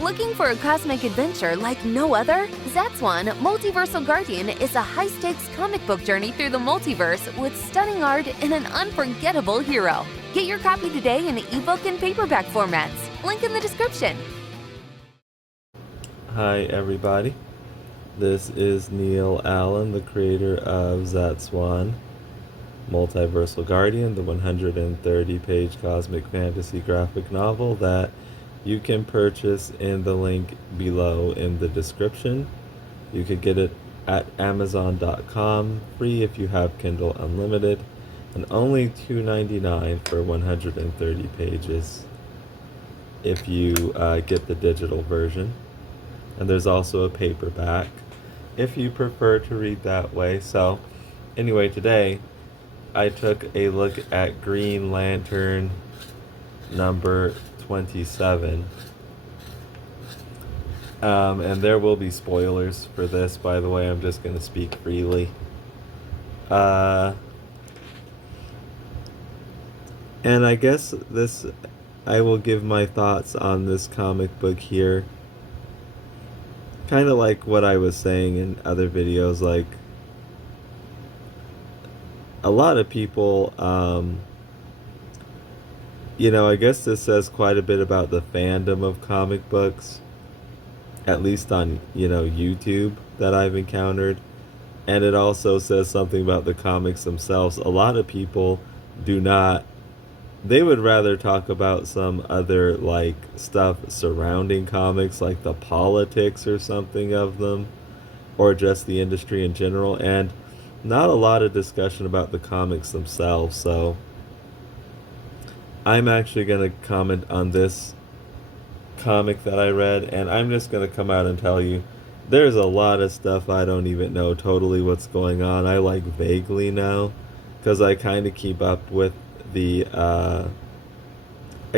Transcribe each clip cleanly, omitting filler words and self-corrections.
Looking for a cosmic adventure like no other? Zatswan, Multiversal Guardian is a high-stakes comic book journey through the multiverse with stunning art and an unforgettable hero. Get your copy today in ebook and paperback formats. Link in the description. Hi everybody, this is Neil Allen, the creator of Zatswan, Multiversal Guardian, the 130-page cosmic fantasy graphic novel that you can purchase in the link below in the description. You could get it at Amazon.com, free if you have Kindle Unlimited, and only $2.99 for 130 pages if you get the digital version. And there's also a paperback if you prefer to read that way. So anyway, today I took a look at Green Lantern number 27. And there will be spoilers for this, by the way. I'm just going to speak freely. And I guess I will give my thoughts on this comic book here. Kind of like what I was saying in other videos, like a lot of people, I guess this says quite a bit about the fandom of comic books, at least on, YouTube that I've encountered. And it also says something about the comics themselves. A lot of people they would rather talk about some other, like, stuff surrounding comics, like the politics or something of them, or just the industry in general, and not a lot of discussion about the comics themselves. So I'm actually going to comment on this comic that I read, and I'm just going to come out and tell you there's a lot of stuff I don't even know totally what's going on. I vaguely know, because I kind of keep up with I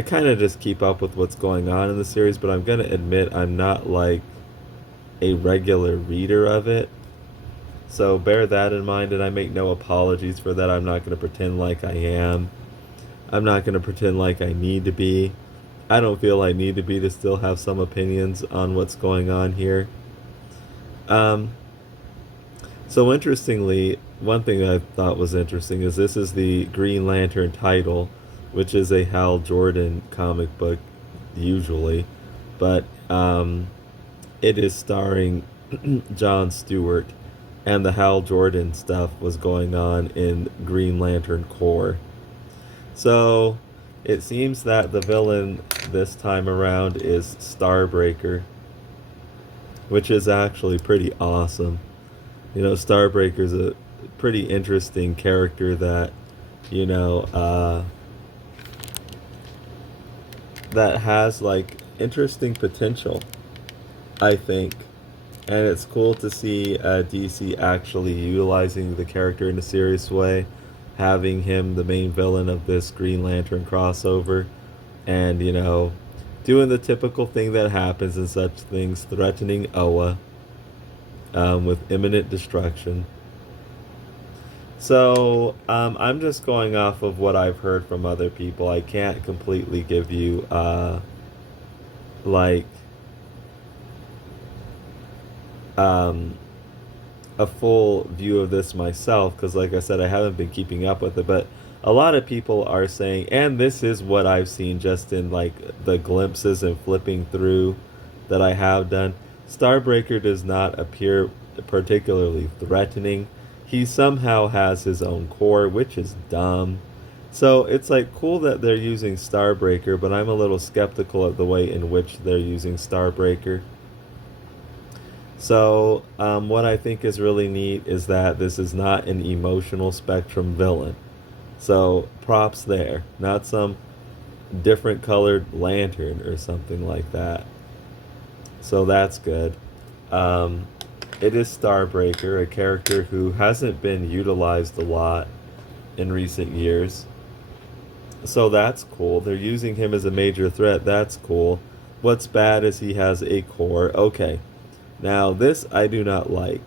kind of just keep up with what's going on in the series, but I'm going to admit I'm not like a regular reader of it. So bear that in mind, and I make no apologies for that. I'm not going to pretend like I am. I'm not going to pretend like I need to be. I don't feel I need to be to still have some opinions on what's going on here. So interestingly, one thing I thought was interesting is this is the Green Lantern title, which is a Hal Jordan comic book usually, but it is starring John Stewart, and the Hal Jordan stuff was going on in Green Lantern Corps. So it seems that the villain this time around is Starbreaker, which is actually pretty awesome. Starbreaker's a pretty interesting character that, that has interesting potential, I think. And it's cool to see DC actually utilizing the character in a serious way, having him the main villain of this Green Lantern crossover, and, doing the typical thing that happens in such things, threatening Oa with imminent destruction. So I'm just going off of what I've heard from other people. I can't completely give you a full view of this myself, because like I said, I haven't been keeping up with it, but a lot of people are saying, and this is what I've seen just in the glimpses and flipping through that I have done, Starbreaker does not appear particularly threatening. He somehow has his own core, which is dumb. So it's cool that they're using Starbreaker, but I'm a little skeptical of the way in which they're using Starbreaker. So what I think is really neat is that this is not an emotional spectrum villain. So props there, not some different colored lantern or something like that. So that's good. It is Starbreaker, a character who hasn't been utilized a lot in recent years. So that's cool. They're using him as a major threat. That's cool. What's bad is he has a core. Okay. Now, this I do not like.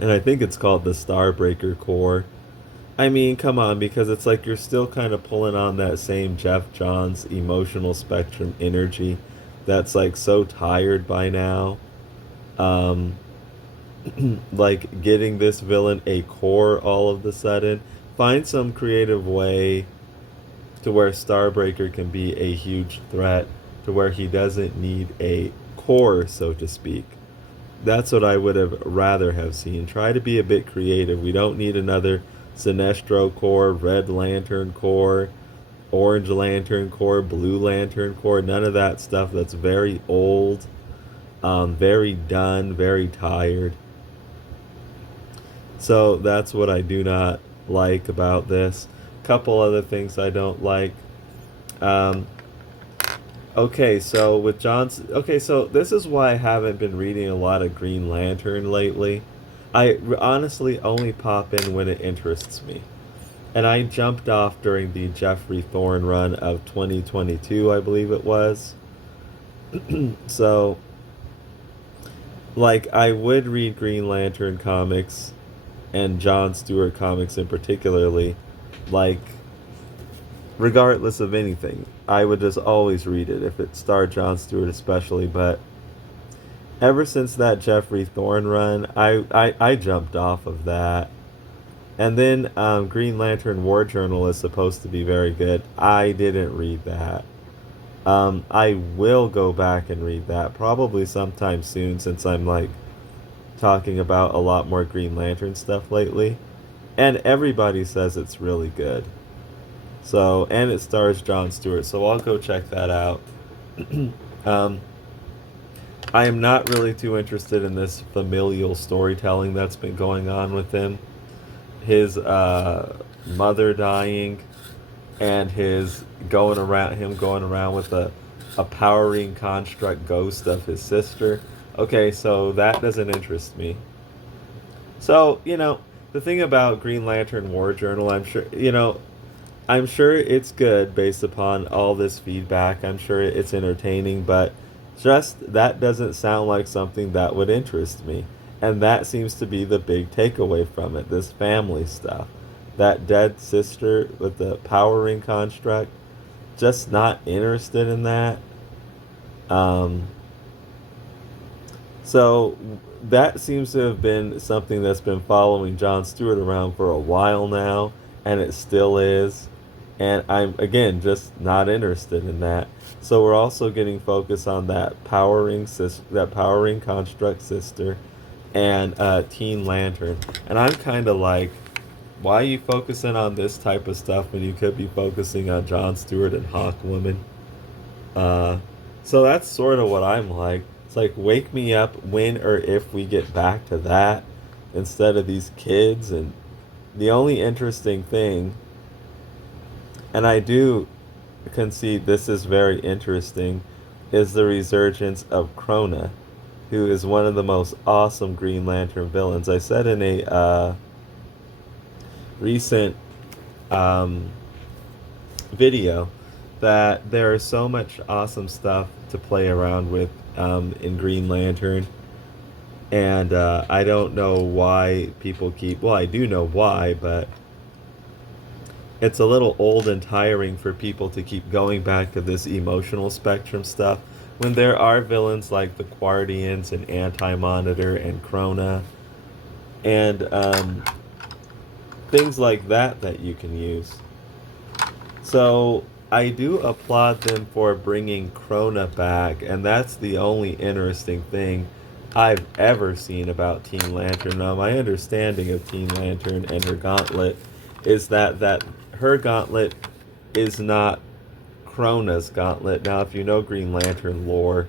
And I think it's called the Starbreaker core. I mean, come on, because it's you're still kind of pulling on that same Jeff Johns emotional spectrum energy that's like so tired by now. Um, like getting this villain a core all of the sudden. Find some creative way to where Starbreaker can be a huge threat, to where he doesn't need a core, so to speak. That's what I would have rather have seen. Try to be a bit creative. We don't need another Sinestro core, Red Lantern core, Orange Lantern core, Blue Lantern core. None of that stuff. That's very old, very done, very tired. So that's what I do not like about this. Couple other things I don't like. Um, okay, so with John's. Okay, so this is why I haven't been reading a lot of Green Lantern lately. I honestly only pop in when it interests me. And I jumped off during the Jeffrey Thorne run of 2022, I believe it was. So, like, I would read Green Lantern comics and John Stewart comics in particularly, like, regardless of anything. I would just always read it if it starred John Stewart especially, but ever since that Jeffrey Thorne run, I jumped off of that. And then Green Lantern War Journal is supposed to be very good. I didn't read that. I will go back and read that probably sometime soon, since I'm like talking about a lot more Green Lantern stuff lately. And everybody says it's really good. So, and it stars John Stewart, so I'll go check that out. um, I am not really too interested in this familial storytelling that's been going on with him. His mother dying, and him going around with a powering construct ghost of his sister. Okay, so that doesn't interest me. So, the thing about Green Lantern War Journal, I'm sure it's good based upon all this feedback. I'm sure it's entertaining, but just that doesn't sound like something that would interest me. And that seems to be the big takeaway from it, this family stuff. That dead sister with the powering construct, just not interested in that. Um, so that seems to have been something that's been following John Stewart around for a while now, and it still is. And I'm, again, just not interested in that. So we're also getting focus on that powering construct sister, and Teen Lantern. And I'm kind of like, why are you focusing on this type of stuff when you could be focusing on John Stewart and Hawkwoman? So that's sort of what I'm like. It's like, wake me up when or if we get back to that instead of these kids. And the only interesting thing, and I do concede this is very interesting, is the resurgence of Krona, who is one of the most awesome Green Lantern villains. I said in a recent video that there is so much awesome stuff to play around with in Green Lantern. And I don't know why people well, I do know why, but it's a little old and tiring for people to keep going back to this emotional spectrum stuff when there are villains like the Guardians and Anti-Monitor and Krona and things like that you can use. So I do applaud them for bringing Krona back, and that's the only interesting thing I've ever seen about Teen Lantern. Now, my understanding of Teen Lantern and her gauntlet is that her gauntlet is not Krona's gauntlet. Now, if you know Green Lantern lore,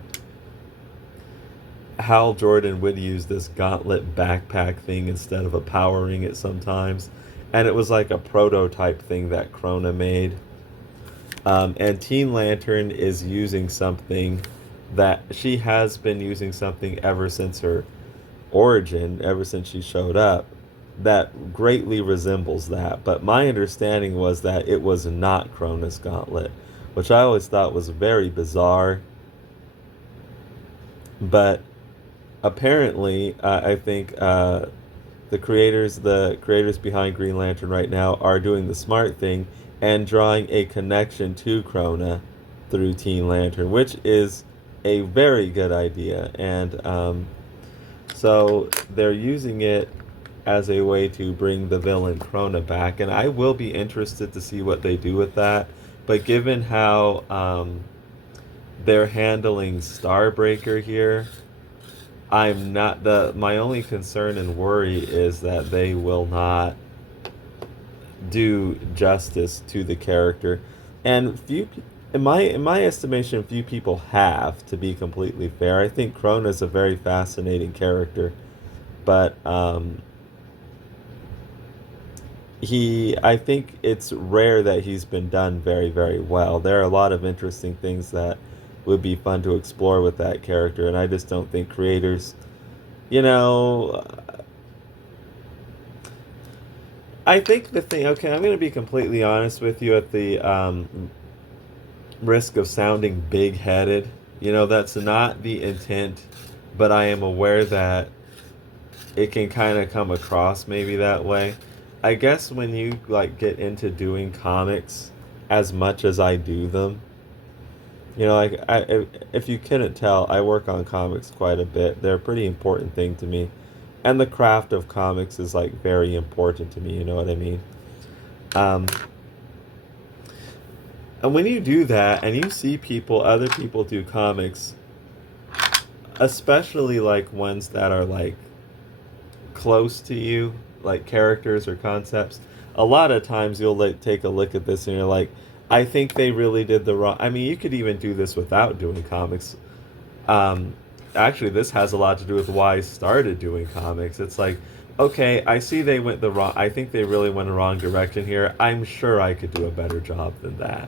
Hal Jordan would use this gauntlet backpack thing instead of a powering it sometimes. And it was like a prototype thing that Krona made. And Teen Lantern is using something that she has been using something ever since her origin, ever since she showed up, that greatly resembles that. But my understanding was that it was not Krona's gauntlet, which I always thought was very bizarre. But apparently, I think the creators behind Green Lantern right now are doing the smart thing and drawing a connection to Krona through Teen Lantern, which is a very good idea. And so they're using it as a way to bring the villain Krona back. And I will be interested to see what they do with that. But given how they're handling Starbreaker here, I'm not the my only concern and worry is that they will not do justice to the character, and in my estimation, few people have, to be completely fair. I think Krona is a very fascinating character, but I think it's rare that he's been done very, very well. There are a lot of interesting things that would be fun to explore with that character, and I just don't think creators, you know, I think the thing, okay, I'm going to be completely honest with you at the risk of sounding big headed. That's not the intent, but I am aware that it can kind of come across maybe that way. I guess when you like get into doing comics as much as I do them, like if you couldn't tell, I work on comics quite a bit. They're a pretty important thing to me. And the craft of comics is like very important to me, you know what I mean? Um, and when you do that and you see other people do comics, especially like ones that are like close to you, like characters or concepts, a lot of times you'll like take a look at this and you're like, I think they really did the wrong. I mean, you could even do this without doing comics. Um, Actually, this has a lot to do with why I started doing comics. It's like, okay, I see they went the wrong. I think they really went the wrong direction here. I'm sure I could do a better job than that.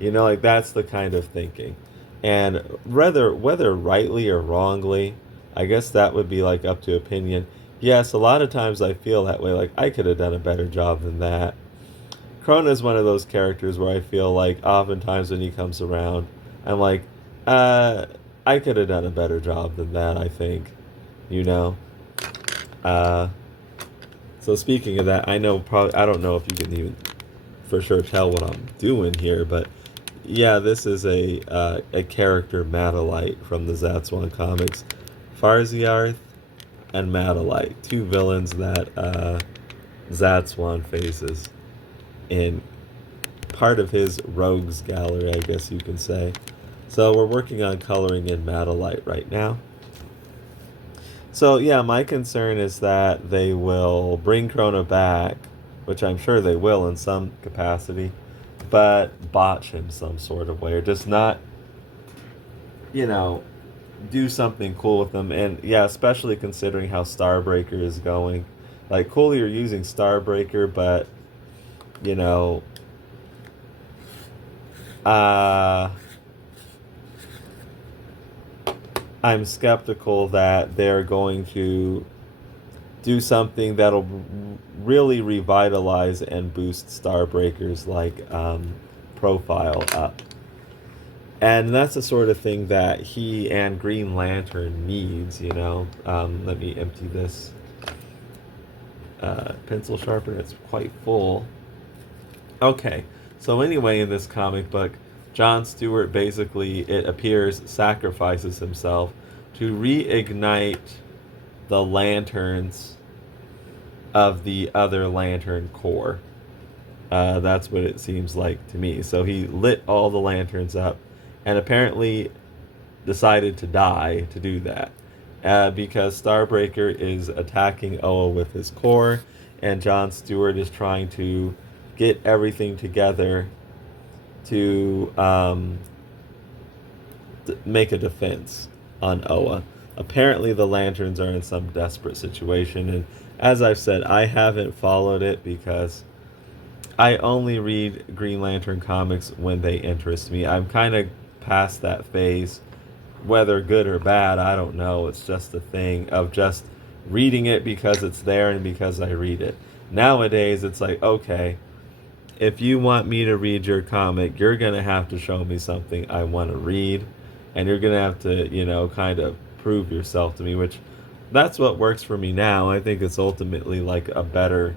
Like that's the kind of thinking. And whether rightly or wrongly, I guess that would be like up to opinion. Yes, a lot of times I feel that way. Like I could have done a better job than that. Krona is one of those characters where I feel like oftentimes when he comes around, I'm like, uh, I could have done a better job than that, I think. You know? Uh, so speaking of that, I don't know if you can even for sure tell what I'm doing here, but yeah, this is a character Madalite from the Zatswan comics. Farziarth and Madalite, two villains that Zatswan faces in part of his rogues gallery, I guess you can say. So we're working on coloring in Madalite right now. So yeah, my concern is that they will bring Krona back, which I'm sure they will in some capacity, but botch him some sort of way, or just not, you know, do something cool with them. And yeah, especially considering how Starbreaker is going. Like, cool, you're using Starbreaker, but, you know, uh, I'm skeptical that they're going to do something that'll really revitalize and boost Starbreaker's like profile up. And that's the sort of thing that he and Green Lantern needs. Let me empty this pencil sharpener. It's quite full. Okay, so anyway, in this comic book, John Stewart basically, it appears, sacrifices himself to reignite the lanterns of the other lantern core. That's what it seems like to me. So he lit all the lanterns up and apparently decided to die to do that. Because Starbreaker is attacking Oa with his core, and John Stewart is trying to get everything together to make a defense on Oa. Apparently, the Lanterns are in some desperate situation, and as I've said, I haven't followed it because I only read Green Lantern comics when they interest me. I'm kind of past that phase. Whether good or bad, I don't know. It's just a thing of just reading it because it's there and because I read it. Nowadays, it's like, okay, if you want me to read your comic, you're going to have to show me something I want to read. And you're going to have to, kind of prove yourself to me, which that's what works for me now. I think it's ultimately like a better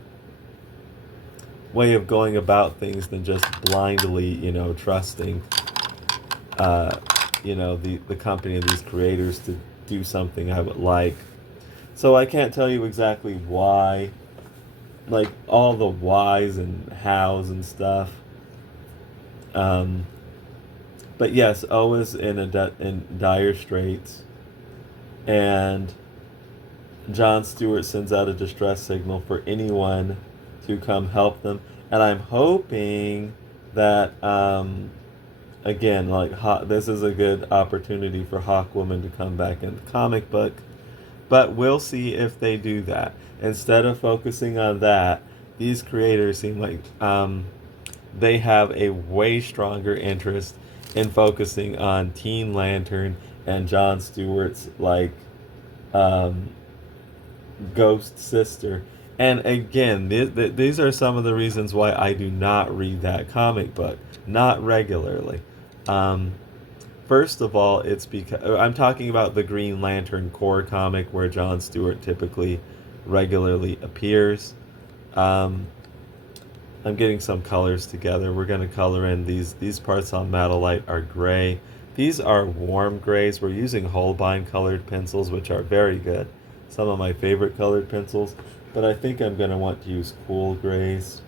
way of going about things than just blindly, trusting the company of these creators to do something I would like. So I can't tell you exactly why, like all the whys and hows and stuff. But yes, O is in dire straits, and John Stewart sends out a distress signal for anyone to come help them, and I'm hoping that again, like this is a good opportunity for Hawkwoman to come back in the comic book, but we'll see if they do that. Instead of focusing on that, these creators seem like they have a way stronger interest in focusing on Teen Lantern and John Stewart's like ghost sister. And again, these are some of the reasons why I do not read that comic book, not regularly. First of all, it's because I'm talking about the Green Lantern Corps comic where John Stewart typically regularly appears. I'm getting some colors together. We're going to color in these parts on Metalite are gray. These are warm grays. We're using Holbein colored pencils, which are very good. Some of my favorite colored pencils, but I think I'm going to want to use cool grays.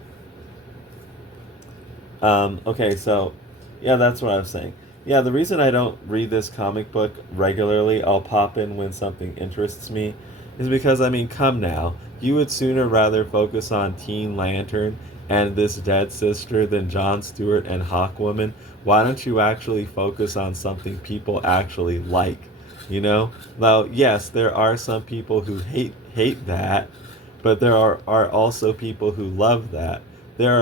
Okay, so yeah, that's what I was saying. Yeah, the reason I don't read this comic book regularly, I'll pop in when something interests me, is because, I mean, come now. You would sooner rather focus on Teen Lantern and this dead sister than John Stewart and Hawkwoman. Why don't you actually focus on something people actually like? You know? Now, yes, there are some people who hate that, but there are also people who love that. There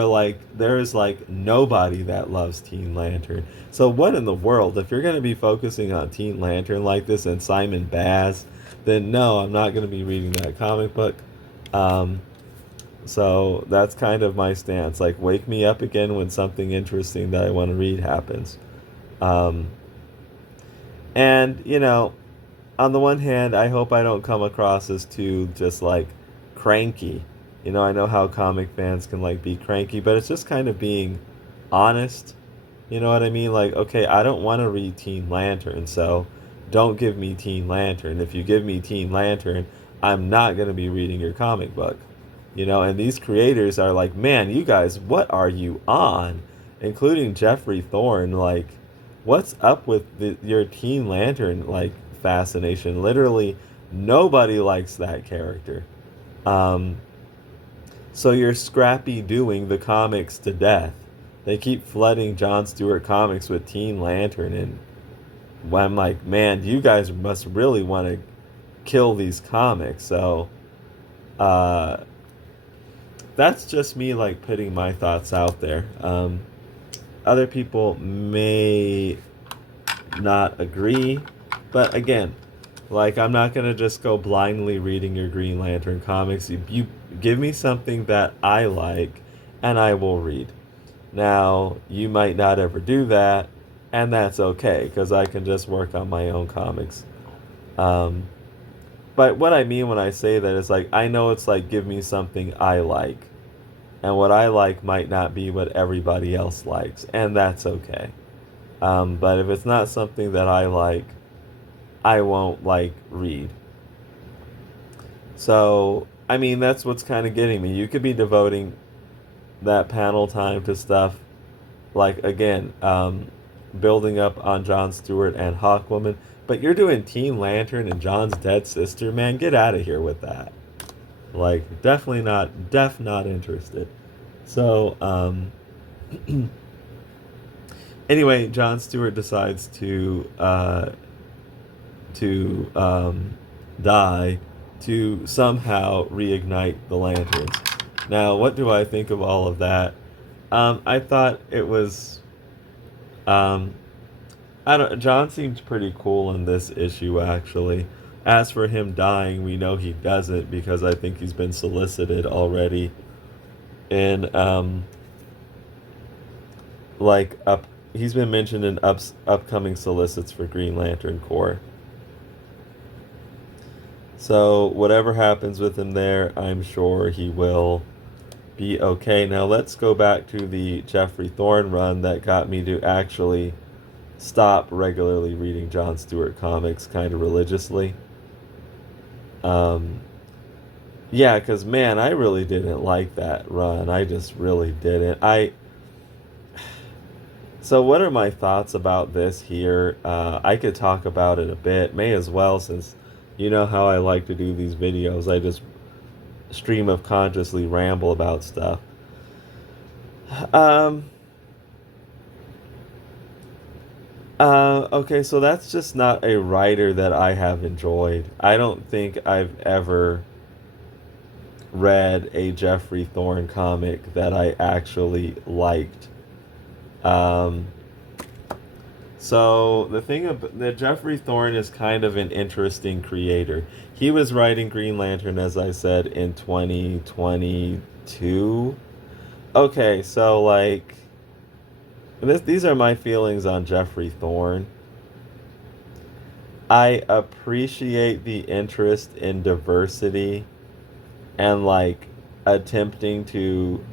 is like nobody that loves Teen Lantern. So what in the world? If you're going to be focusing on Teen Lantern like this and Simon Baz, then no, I'm not going to be reading that comic book. So that's kind of my stance. Like, wake me up again when something interesting that I want to read happens. And, on the one hand, I hope I don't come across as too just like cranky. I know how comic fans can like be cranky, but it's just kind of being honest. You know what I mean? Like, okay, I don't want to read Teen Lantern, so don't give me Teen Lantern. If you give me Teen Lantern, I'm not going to be reading your comic book. And these creators are like, man, you guys, what are you on? Including Jeffrey Thorne, like, what's up with your Teen Lantern, like, fascination? Literally, nobody likes that character. So you're scrappy doing the comics to death. They keep flooding John Stewart comics with Teen Lantern, and I'm like, man, you guys must really want to kill these comics. So, that's just me like putting my thoughts out there. Other people may not agree, but again, like, I'm not gonna just go blindly reading your Green Lantern comics. You give me something that I like, and I will read. Now, you might not ever do that, and that's okay, because I can just work on my own comics. But what I mean when I say that is, like, I know it's like, give me something I like. And what I like might not be what everybody else likes, and that's okay. But if it's not something that I like, I won't, like, read. So, I mean, that's what's kind of getting me. You could be devoting that panel time to stuff like, again, building up on John Stewart and Hawkwoman, but you're doing Teen Lantern and John's dead sister. Man, get out of here with that. Like, definitely not interested. So, anyway, John Stewart decides to die to somehow reignite the lanterns. Now, what do I think of all of that? I thought it was, John seems pretty cool in this issue, actually. As for him dying, we know he doesn't, because I think he's been solicited already in, he's been mentioned in upcoming solicits for Green Lantern Corps. So whatever happens with him there, I'm sure he will be okay. Now let's go back to the Jeffrey Thorne run that got me to actually stop regularly reading John Stewart comics kind of religiously. Um, yeah, because man, I really didn't like that run. I just really didn't. So what are my thoughts about this here? I could talk about it a bit. May as well, since you know how I like to do these videos. I just stream of consciously ramble about stuff. Um, okay, so that's just not a writer that I have enjoyed. I don't think I've ever read a Jeffrey Thorne comic that I actually liked. Um, so the thing about that Jeffrey Thorne is kind of an interesting creator. He was writing Green Lantern, as I said, in 2022. Okay, so like these are my feelings on Jeffrey Thorne. I appreciate the interest in diversity and like attempting to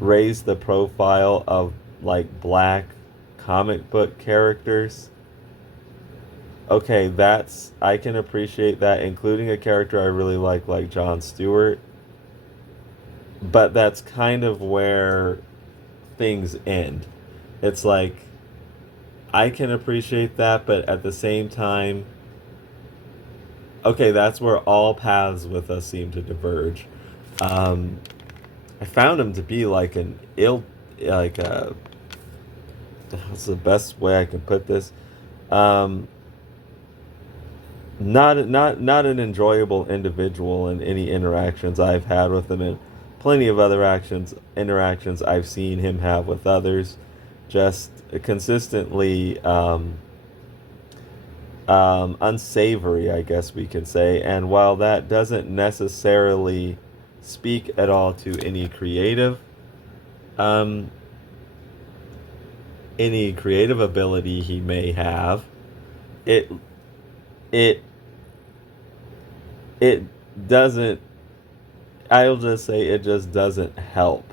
raise the profile of like black comic book characters. Okay, that's I can appreciate that, including a character I really like John Stewart. But that's kind of where things end. It's like I can appreciate that, but at the same time, okay, that's where all paths with us seem to diverge. Um, I found him to be like an like a, what's the best way I can put this? Um, not an enjoyable individual in any interactions I've had with him, and plenty of other interactions I've seen him have with others. Just consistently unsavory, I guess we could say. And while that doesn't necessarily speak at all to um, any creative ability he may have, it it it doesn't. I'll just say it just doesn't help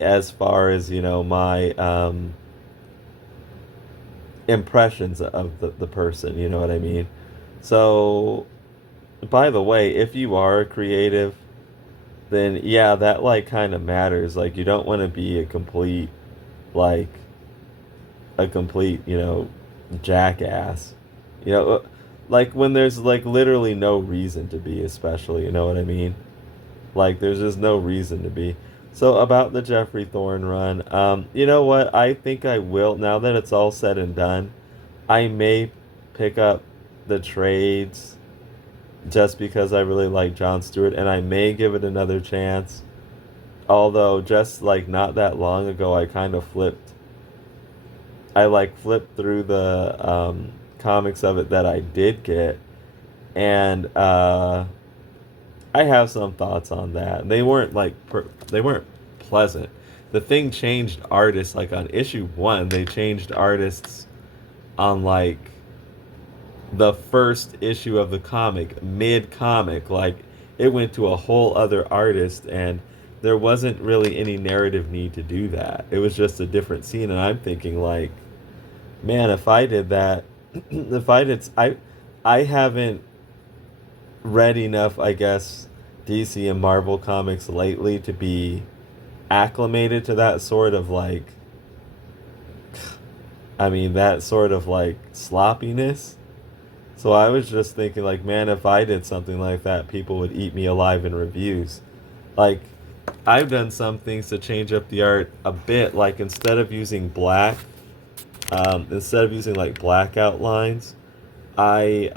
as far as my impressions of the person. You know what I mean? So, by the way, if you are a creative, then yeah, that like kind of matters. Like you don't want to be like a complete, jackass. You know, like when there's like literally no reason to be, especially, you know what I mean? Like there's just no reason to be. So about the Jeffrey Thorne run, you know what? I think I will, now that it's all said and done, I may pick up the trades just because I really like John Stewart, and I may give it another chance. Although just like not that long ago, I like flipped through the comics of it that I did get, and I have some thoughts on that. They weren't they weren't pleasant. The thing changed artists like on issue 1. They changed artists on like the first issue of the comic, mid comic. Like it went to a whole other artist, and there wasn't really any narrative need to do that. It was just a different scene, and I'm thinking like, man, if I did that, if I did, I haven't read enough, I guess, DC and Marvel comics lately to be acclimated to that sort of like, I mean, that sort of like sloppiness. So I was just thinking, like, man, if I did something like that, people would eat me alive in reviews. Like, I've done some things to change up the art a bit. Like, instead of using like black outlines, I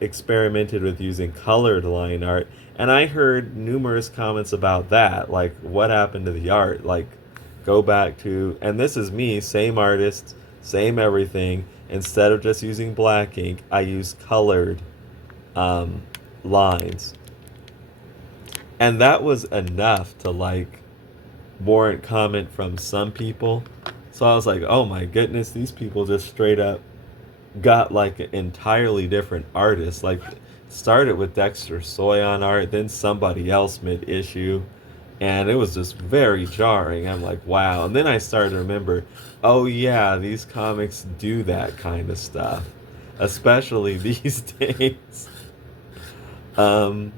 experimented with using colored line art, and I heard numerous comments about that. Like, what happened to the art? Like, go back to, and this is me, same artist, same everything. Instead of just using black ink, I use colored um, lines. And that was enough to like warrant comment from some people. So I was like, oh my goodness, these people just straight up got like an entirely different artist. Like started with Dexter Soy on art, then somebody else mid issue. And it was just very jarring. I'm like, wow. And then I started to remember, oh yeah, these comics do that kind of stuff, especially these days. Um,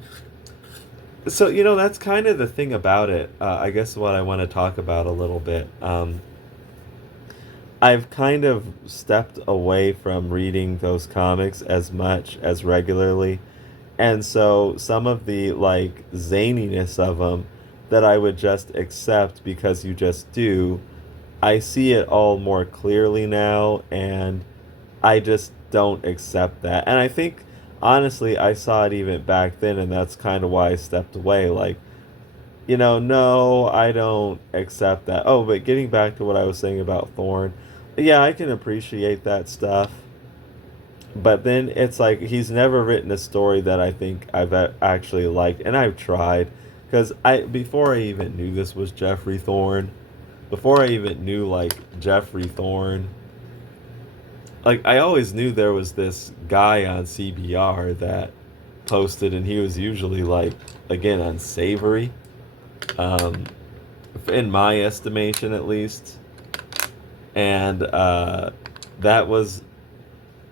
so that's kind of the thing about it. I guess what I want to talk about a little bit. I've kind of stepped away from reading those comics as much as regularly. And so some of the like zaniness of them that I would just accept because you just do, I see it all more clearly now, and I just don't accept that. And I think honestly I saw it even back then, and that's kind of why I stepped away. Like, no, I don't accept that. Oh, but getting back to what I was saying about Thorn, yeah, I can appreciate that stuff. But then it's like he's never written a story that I think I've actually liked, and I've tried, because before I even knew this was Jeffrey Thorne, before I even knew like Jeffrey Thorne, like I always knew there was this guy on CBR that posted, and he was usually like, again, unsavory, um, in my estimation at least, and that was,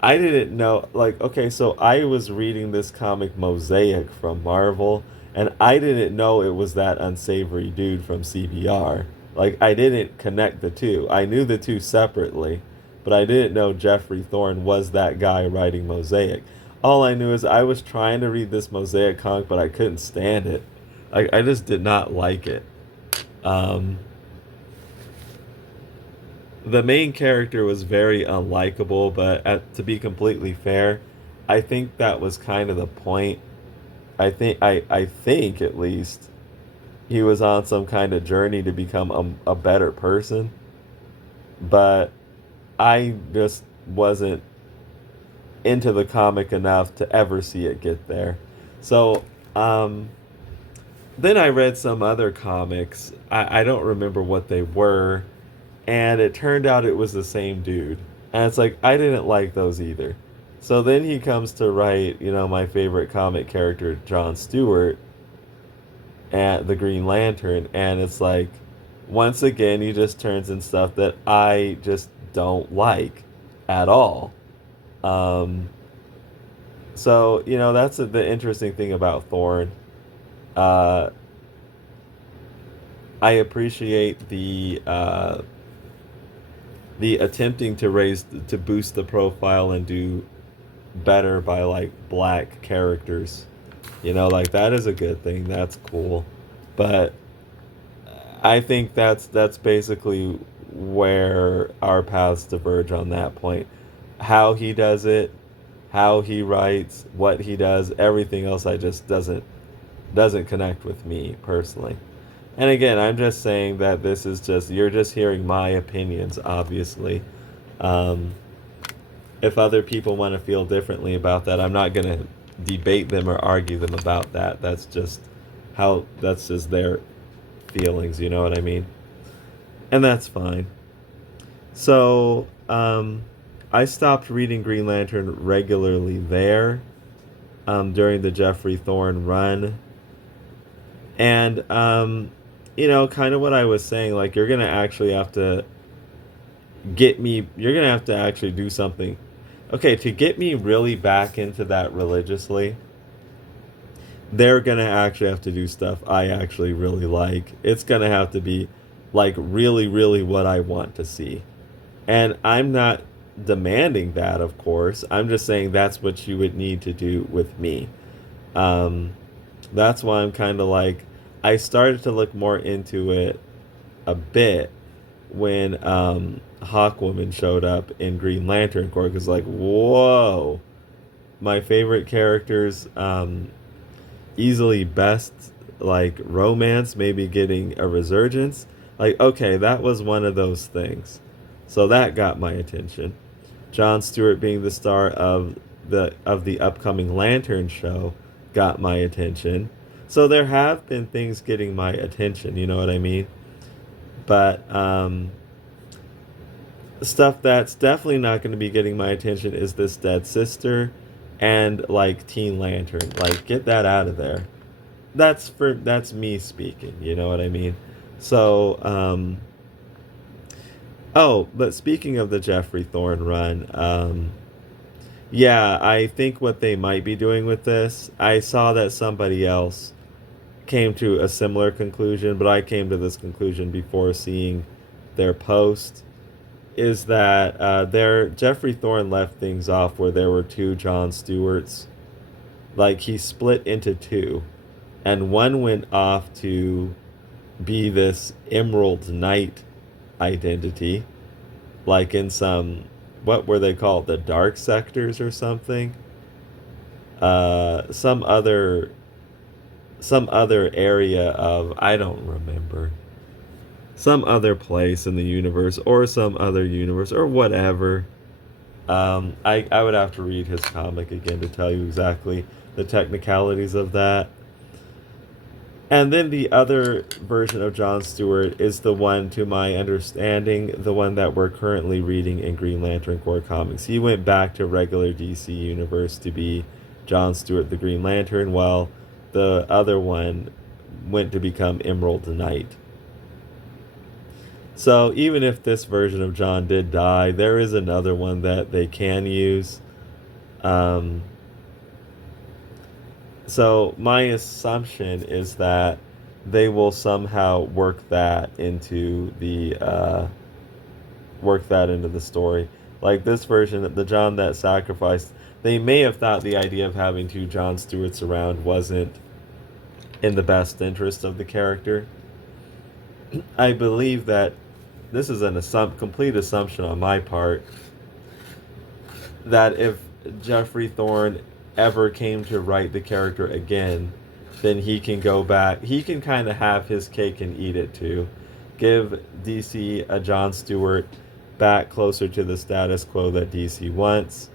I didn't know, like, okay, so I was reading this comic Mosaic from Marvel, and I didn't know it was that unsavory dude from CBR. Like, I didn't connect the two. I knew the two separately, but I didn't know Jeffrey Thorne was that guy writing Mosaic. All I knew is I was trying to read this Mosaic comic, but I couldn't stand it. I just did not like it. Um, the main character was very unlikable, but to be completely fair, I think that was kind of the point. I think at least he was on some kind of journey to become a better person, but I just wasn't into the comic enough to ever see it get there. So then I read some other comics. I don't remember what they were, and it turned out it was the same dude. And it's like, I didn't like those either. So then he comes to write, my favorite comic character, John Stewart, and the Green Lantern, and it's like, once again, he just turns in stuff that I just don't like at all. Um, so, that's the interesting thing about Thorn. Uh, I appreciate the attempting to boost the profile and do better by like black characters. Like that is a good thing. That's cool. But I think that's basically where our paths diverge on that point. How he does it, how he writes, what he does, everything else I just doesn't connect with me personally. And again, I'm just saying that this is just, you're just hearing my opinions, obviously. Um, if other people want to feel differently about that, I'm not going to debate them or argue them about that. That's just their feelings, you know what I mean? And that's fine. So, I stopped reading Green Lantern regularly there, during the Jeffrey Thorne run. And, kind of what I was saying, like, you're going to actually have to you're going to have to actually do something. Okay, to get me really back into that religiously, they're going to actually have to do stuff I actually really like. It's going to have to be, like, really, really what I want to see. And I'm not demanding that, of course. I'm just saying that's what you would need to do with me. That's why I'm kind of like, I started to look more into it a bit when Hawkwoman showed up in Green Lantern Corps, because like, whoa, my favorite characters, easily best like romance, maybe getting a resurgence. Like, okay, that was one of those things. So that got my attention. John Stewart being the star of the upcoming Lantern show got my attention. So there have been things getting my attention, you know what I mean? But stuff that's definitely not going to be getting my attention is this Dead Sister and like Teen Lantern. Like, get that out of there. that's me speaking, you know what I mean? So, oh, but speaking of the Jeffrey Thorne run, yeah, I think what they might be doing with this, I saw that somebody else came to a similar conclusion, but I came to this conclusion before seeing their post, is that their Jeffrey Thorne left things off where there were two John Stewarts. Like, he split into two, and one went off to be this Emerald Knight identity, like in some, what were they called, the dark sectors or something, some other area of, I don't remember, some other place in the universe, or some other universe, or whatever. I would have to read his comic again to tell you exactly the technicalities of that. And then the other version of John Stewart is the one, to my understanding, the one that we're currently reading in Green Lantern Corps comics. He went back to regular DC Universe to be John Stewart the Green Lantern, while the other one went to become Emerald Knight. So even if this version of John did die, there is another one that they can use. So my assumption is that they will somehow work that into the story. Like this version, the John that sacrificed, they may have thought the idea of having two John Stewarts around wasn't in the best interest of the character. I believe that this is an complete assumption on my part, that if Jeffrey Thorne ever came to write the character again, then he can go back. He can kind of have his cake and eat it too. Give DC a John Stewart back closer to the status quo that DC wants,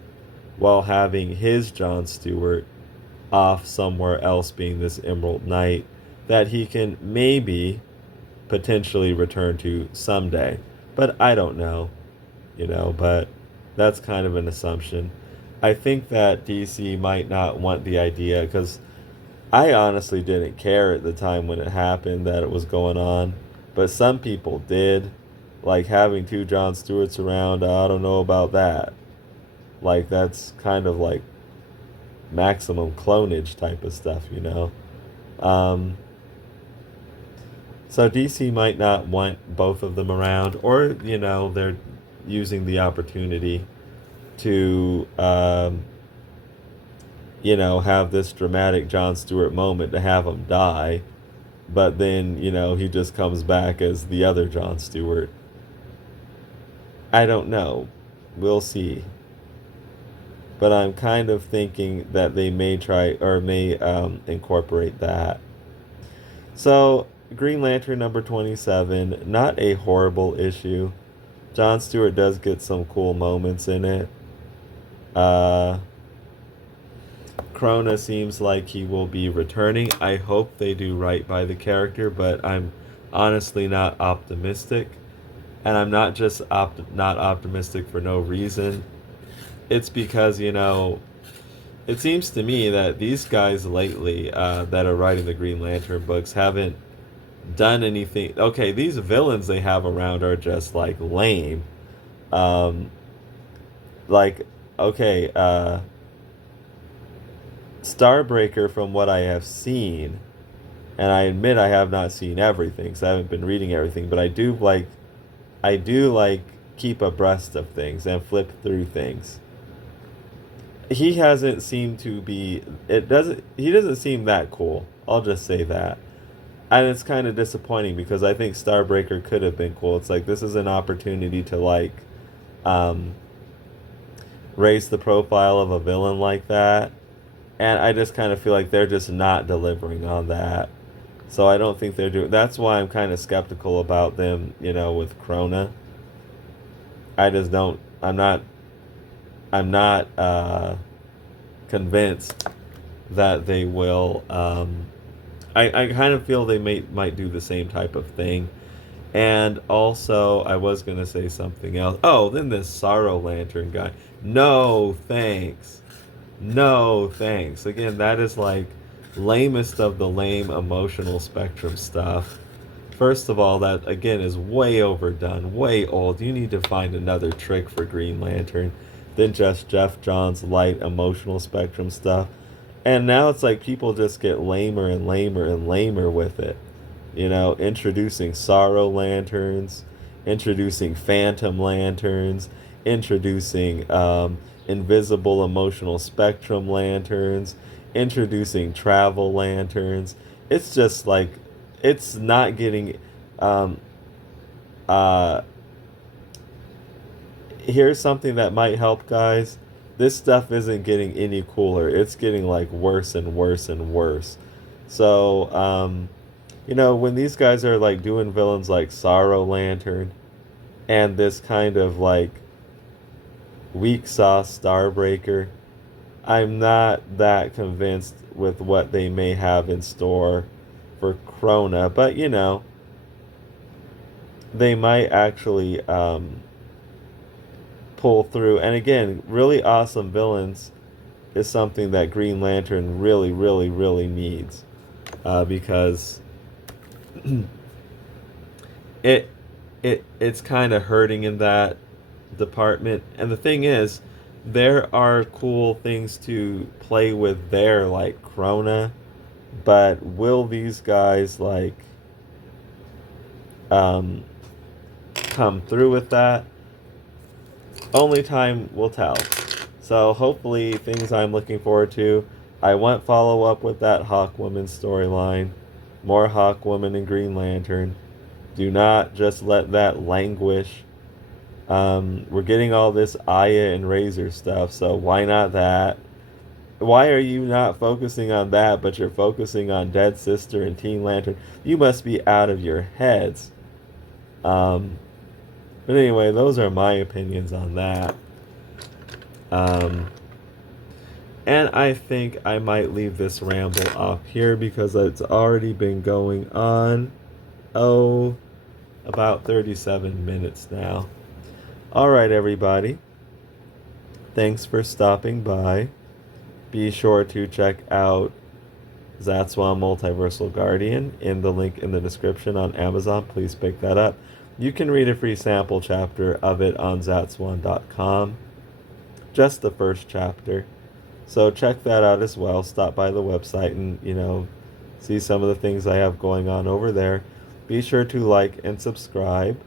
while having his John Stewart off somewhere else being this Emerald Knight that he can maybe potentially return to someday. But I don't know, but that's kind of an assumption. I think that DC might not want the idea, because I honestly didn't care at the time when it happened that it was going on, but some people did. Like having two John Stewarts around, I don't know about that. Like that's kind of like maximum clonage type of stuff, So DC might not want both of them around, or, they're using the opportunity to, have this dramatic John Stewart moment to have him die, but then, he just comes back as the other John Stewart. I don't know. We'll see. But I'm kind of thinking that they may try, or may incorporate that. So, Green Lantern number 27, not a horrible issue. John Stewart does get some cool moments in it. Krona seems like he will be returning. I hope they do right by the character, but I'm honestly not optimistic. And I'm not just not optimistic for no reason. It's because, it seems to me that these guys lately that are writing the Green Lantern books haven't done anything. Okay, these villains they have around are just like lame. Like, okay, Starbreaker, from what I have seen, and I admit I have not seen everything, so I haven't been reading everything, but I do like keep abreast of things and flip through things. He hasn't seemed to be, he doesn't seem that cool. I'll just say that. And it's kind of disappointing, because I think Starbreaker could have been cool. It's like, this is an opportunity to raise the profile of a villain like that. And I just kind of feel like they're just not delivering on that. So I don't think they're doing, that's why I'm kind of skeptical about them, with Krona. I just don't, I'm not convinced that they will. I kind of feel they might do the same type of thing. And also, I was going to say something else. Oh, then this Sorrow Lantern guy. No, thanks. No, thanks. Again, that is like lamest of the lame emotional spectrum stuff. First of all, that again is way overdone, way old. You need to find another trick for Green Lantern than just Jeff Johns' light emotional spectrum stuff. And now it's like people just get lamer and lamer and lamer with it. You know, introducing sorrow lanterns, introducing phantom lanterns, introducing invisible emotional spectrum lanterns, introducing travel lanterns. It's just like, it's not getting. Um, uh, Here's something that might help, guys. This stuff isn't getting any cooler. It's getting like worse and worse and worse. So, you know, when these guys are like doing villains like Sorrow Lantern and this kind of like weak sauce Starbreaker, I'm not that convinced with what they may have in store for Krona, but you know, they might actually pull through. And again, really awesome villains is something that Green Lantern really, really, really needs, because it's kind of hurting in that department. And the thing is, there are cool things to play with there, like Krona, but will these guys like come through with that? Only time will tell. So hopefully things I'm looking forward to. I want follow up with that Hawkwoman storyline. More Hawkwoman and Green Lantern. Do not just let that languish. We're getting all this Aya and Razor stuff, so why not that? Why are you not focusing on that, but you're focusing on Dead Sister and Teen Lantern? You must be out of your heads. But anyway, those are my opinions on that. And I think I might leave this ramble off here because it's already been going on, about 37 minutes now. Alright, everybody. Thanks for stopping by. Be sure to check out Zatswan Multiversal Guardian in the link in the description on Amazon. Please pick that up. You can read a free sample chapter of it on Zatswan.com. Just the first chapter. So check that out as well. Stop by the website and, you know, see some of the things I have going on over there. Be sure to like and subscribe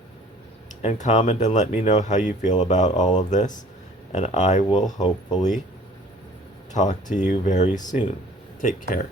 and comment and let me know how you feel about all of this. And I will hopefully talk to you very soon. Take care.